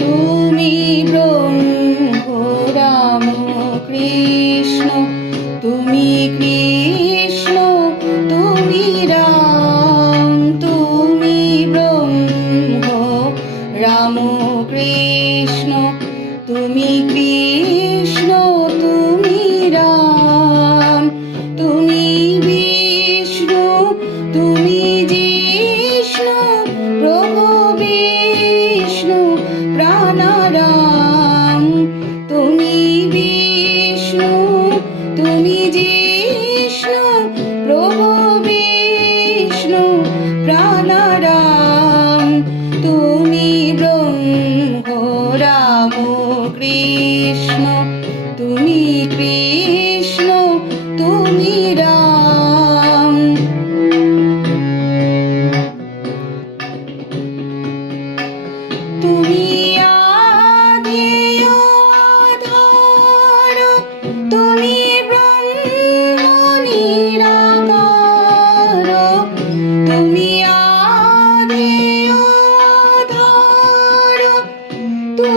তুমি ব্রহ্ম রাম কৃষ্ণ তুমি কৃষ্ণ তুমি রাম তুমি ব্রহ্ম রাম কৃষ্ণ তুমি কৃষ্ণ। রাম কৃষ্ণ তুমি কৃষ্ণ।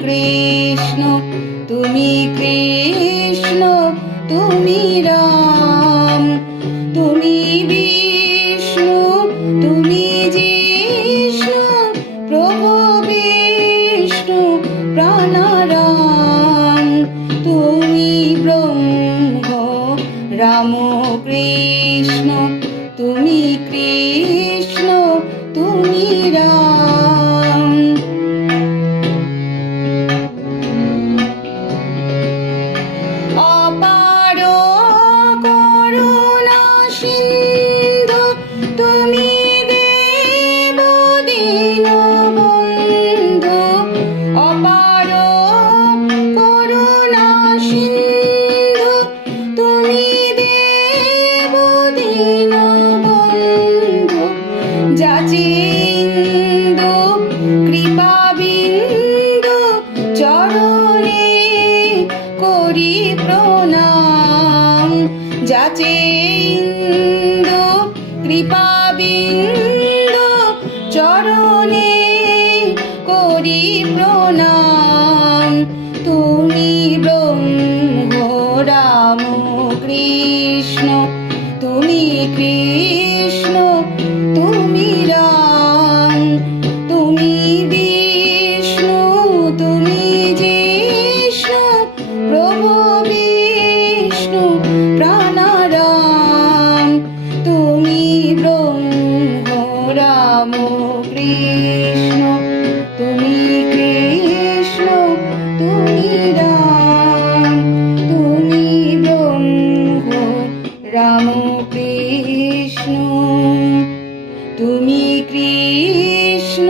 কৃষ্ণ তুমি কৃষ্ণ তুমি রাম। তুমি বিষ্ণু তুমি জিষ্ণু প্রভু বিষ্ণু প্রাণারাম যাচিন্দু কৃপা বিন্দু চরণে করি প্রণাম। তুমি ব্রহ্ম রাম কৃষ্ণ তুমি কৃষ্ণ। রাম কৃষ্ণ তুমি কৃষ্ণ তুমি রাম তুমি ব্রহ্ম রাম কৃষ্ণ তুমি কৃষ্ণ।